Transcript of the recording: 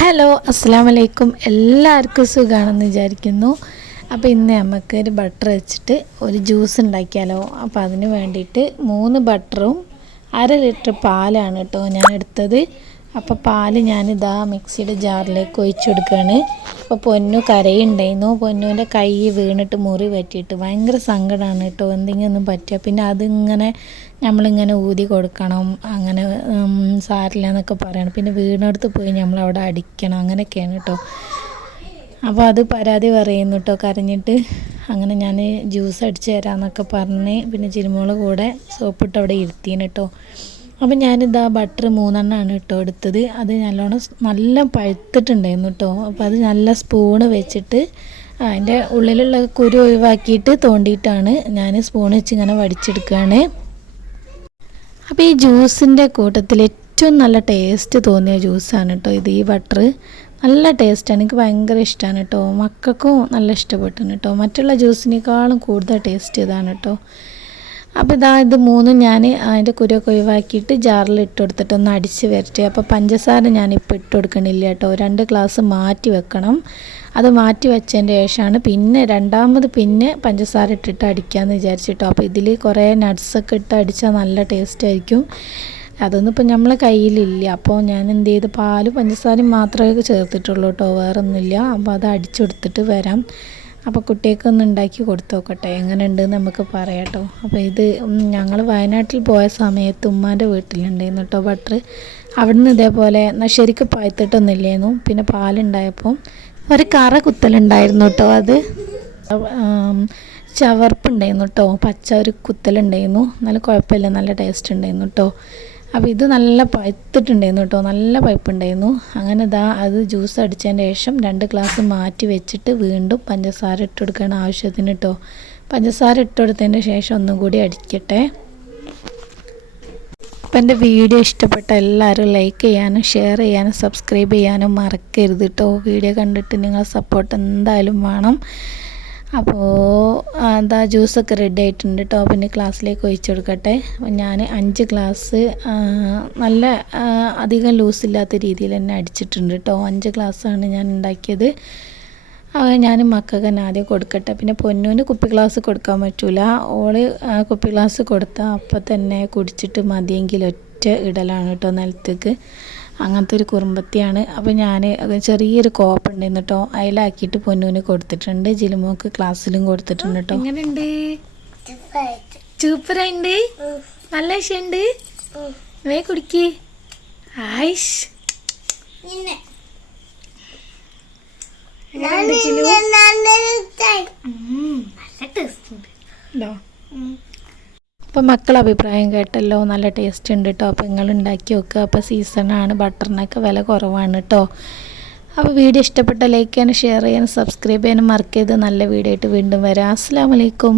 Hello അസ്സാം വലൈക്കും എല്ലാവർക്കും സുഖമാണെന്ന് വിചാരിക്കുന്നു. അപ്പോൾ ഇന്ന് നമുക്ക് ഒരു ബട്ടർ വെച്ചിട്ട് ഒരു ജ്യൂസ് ഉണ്ടാക്കിയാലോ? അപ്പോൾ അതിന് വേണ്ടിയിട്ട് മൂന്ന് ബട്ടറും അര ലിറ്റർ പാലാണ് കേട്ടോ ഞാൻ എടുത്തത്. അപ്പോൾ പാൽ ഞാനിതാ മിക്സിയുടെ ജാറിലേക്ക് ഒഴിച്ചു കൊടുക്കുകയാണ്. അപ്പോൾ പൊന്നു കരയുണ്ടായിരുന്നു. പൊന്നുവിന്റെ കൈ വീണിട്ട് മുറി പറ്റിയിട്ട് ഭയങ്കര സങ്കടമാണ് കേട്ടോ. എന്തെങ്കിലും ഒന്നും പറ്റുക പിന്നെ അതിങ്ങനെ നമ്മളിങ്ങനെ ഊതി കൊടുക്കണം. അങ്ങനെ സാരില്ല എന്നൊക്കെ പറയണം. പിന്നെ വീണെടുത്ത് പോയി നമ്മളവിടെ അടിക്കണം. അങ്ങനെയൊക്കെയാണ് കേട്ടോ. അപ്പോൾ അത് പരാതി പറയുന്നു കേട്ടോ കരഞ്ഞിട്ട് അങ്ങനെ ഞാൻ ജ്യൂസ് അടിച്ച് തരാമെന്നൊക്കെ പറഞ്ഞ് പിന്നെ ചിരുമോൾ കൂടെ സോപ്പിട്ട് അവിടെ ഇരുത്തിന് കേട്ടോ അപ്പം ഞാനിതാ ബട്ടർ മൂന്നെണ്ണമാണ് കേട്ടോ എടുത്തത്. അത് നല്ലോണം നല്ല പഴുത്തിട്ടുണ്ടായിരുന്നു കേട്ടോ അപ്പോൾ അത് നല്ല സ്പൂണ് വെച്ചിട്ട് അതിന്റെ ഉള്ളിലുള്ള കുരു ഒഴിവാക്കിയിട്ട് തോണ്ടിയിട്ടാണ് ഞാൻ സ്പൂൺ വെച്ച് ഇങ്ങനെ വടിച്ചെടുക്കുകയാണ് അപ്പോൾ ഈ ജ്യൂസിന്റെ കൂട്ടത്തിൽ ഏറ്റവും നല്ല ടേസ്റ്റ് തോന്നിയ ജ്യൂസാണ് കേട്ടോ ഇത് ഈ ബട്ടർ നല്ല ടേസ്റ്റാണ് എനിക്ക് ഭയങ്കര ഇഷ്ടമാണ് കേട്ടോ മക്കൾക്കും നല്ല ഇഷ്ടപ്പെട്ടു കേട്ടോ മറ്റുള്ള ജ്യൂസിനേക്കാളും കൂടുതൽ ടേസ്റ്റ് ഇതാണ് കേട്ടോ അപ്പോൾ ഇതാ ഇത് മൂന്നും ഞാൻ അതിന്റെ കുരൊക്കെ ഒഴിവാക്കിയിട്ട് ജാറിൽ ഇട്ട് കൊടുത്തിട്ട് ഒന്ന് അടിച്ച് വരട്ടെ. അപ്പോൾ പഞ്ചസാര ഞാനിപ്പോൾ ഇട്ട് കൊടുക്കണില്ല കേട്ടോ രണ്ട് ഗ്ലാസ് മാറ്റി വെക്കണം. അത് മാറ്റി വെച്ചതിന്റെ ശേഷമാണ് പിന്നെ രണ്ടാമത് പിന്നെ പഞ്ചസാര ഇട്ടിട്ട് അടിക്കാമെന്ന് വിചാരിച്ചിട്ടോ അപ്പോൾ ഇതിൽ കുറേ നട്ട്സൊക്കെ ഇട്ട് അടിച്ചാൽ നല്ല ടേസ്റ്റ് ആയിരിക്കും. അതൊന്നും ഇപ്പം നമ്മളെ കയ്യിലില്ല. അപ്പോൾ ഞാൻ എന്ത് ചെയ്ത്? പാൽ പഞ്ചസാരയും മാത്രമേ ചേർത്തിട്ടുള്ളൂ കേട്ടോ. വേറെ ഒന്നുമില്ല അപ്പോൾ അത് അടിച്ചെടുത്തിട്ട് വരാം. അപ്പോൾ കുട്ടികൾക്ക് ഒന്ന് ഉണ്ടാക്കി കൊടുത്തു നോക്കട്ടെ. എങ്ങനെ ഉണ്ടെന്ന് നമുക്ക് പറയാം കേട്ടോ. അപ്പോൾ ഇത് ഞങ്ങൾ വയനാട്ടിൽ പോയ സമയത്ത് ഉമ്മാന്റെ വീട്ടിലുണ്ടായിരുന്നു കേട്ടോ ബട്ടർ അവിടുന്ന് ഇതേപോലെ ശരിക്കും പായത്തിട്ടൊന്നുമില്ലായിരുന്നു പിന്നെ പാലുണ്ടായപ്പോൾ ഒരു കറ കുത്തലുണ്ടായിരുന്നു കേട്ടോ അത്. ചവർപ്പ് ചവർപ്പുണ്ടായിരുന്നു കേട്ടോ. പച്ച ഒരു കുത്തലുണ്ടായിരുന്നു. നല്ല കുഴപ്പമില്ല. നല്ല ടേസ്റ്റ് ഉണ്ടായിരുന്നു കേട്ടോ. അപ്പോൾ ഇത് നല്ല പഴുത്തിട്ടുണ്ടായിരുന്നു കേട്ടോ. നല്ല പൈപ്പ് ഉണ്ടായിരുന്നു അങ്ങനെ ഇതാ അത് ജ്യൂസ് അടിച്ചതിന് ശേഷം രണ്ട് ഗ്ലാസ് മാറ്റി വെച്ചിട്ട് വീണ്ടും പഞ്ചസാര ഇട്ട് കൊടുക്കണം ആവശ്യത്തിന് കേട്ടോ. പഞ്ചസാര ഇട്ട് കൊടുത്തതിന് ശേഷം ഒന്നും കൂടി അടിക്കട്ടെ. അപ്പം എന്റെ വീഡിയോ ഇഷ്ടപ്പെട്ട എല്ലാവരും ലൈക്ക് ചെയ്യാനും ഷെയർ ചെയ്യാനും സബ്സ്ക്രൈബ് ചെയ്യാനും മറക്കരുത് കേട്ടോ. വീഡിയോ കണ്ടിട്ട് നിങ്ങളെ സപ്പോർട്ട് എന്തായാലും വേണം. അപ്പോൾ എന്താ ജ്യൂസൊക്കെ റെഡി ആയിട്ടുണ്ട് കേട്ടോ പിന്നെ ക്ലാസ്സിലേക്ക് ഒഴിച്ചു കൊടുക്കട്ടെ ഞാൻ അഞ്ച് ഗ്ലാസ് നല്ല അധികം ലൂസില്ലാത്ത രീതിയിൽ തന്നെ അടിച്ചിട്ടുണ്ട് കേട്ടോ അഞ്ച് ഗ്ലാസ്സാണ് ഞാൻ ഉണ്ടാക്കിയത്. ഞാൻ മക്കൾക്ക് ആദ്യം കൊടുക്കട്ടെ. പിന്നെ പൊന്നൂന് കുപ്പി ഗ്ലാസ് കൊടുക്കാൻ പറ്റൂല. ഓൾ കുപ്പി ഗ്ലാസ് കൊടുത്താൽ അപ്പം തന്നെ കുടിച്ചിട്ട് മതിയെങ്കിൽ ഒറ്റ ഇടലാണ് കേട്ടോ നിലത്തേക്ക്. അങ്ങനത്തെ ഒരു കുറുമ്പത്തിയാണ് അപ്പോൾ ഞാൻ ചെറിയൊരു കോപ്പ് ഉണ്ടായിരുന്നു കേട്ടോ അതിലാക്കിയിട്ട് പൊന്നൂന് കൊടുത്തിട്ടുണ്ട്. ജിലുമോക്ക് ക്ലാസ്സിലും കൊടുത്തിട്ടുണ്ട് കേട്ടോ എങ്ങനെയുണ്ട്? സൂപ്പറുണ്ട് നല്ല ഇഷ്ടമുണ്ട് വേ കുടിക്ക്. ആയിഷ്. എങ്ങനെയുണ്ട് ജിലു? ഉണ്ടോ. അപ്പോൾ മക്കൾ അഭിപ്രായം കേട്ടല്ലോ നല്ല ടേസ്റ്റ് ഉണ്ട് കേട്ടോ അപ്പോൾ നിങ്ങൾ ഉണ്ടാക്കി നോക്കുക അപ്പോൾ സീസണാണ് ബട്ടറിനൊക്കെ വില കുറവാണ് കേട്ടോ അപ്പോൾ വീഡിയോ ഇഷ്ടപ്പെട്ട ലൈക്ക് ചെയ്യാനും ഷെയർ ചെയ്യാനും സബ്സ്ക്രൈബ് ചെയ്യാനും മറക്കരുത്. നല്ല വീഡിയോ ആയിട്ട് വീണ്ടും വരാം. അസ്സാം വലൈക്കും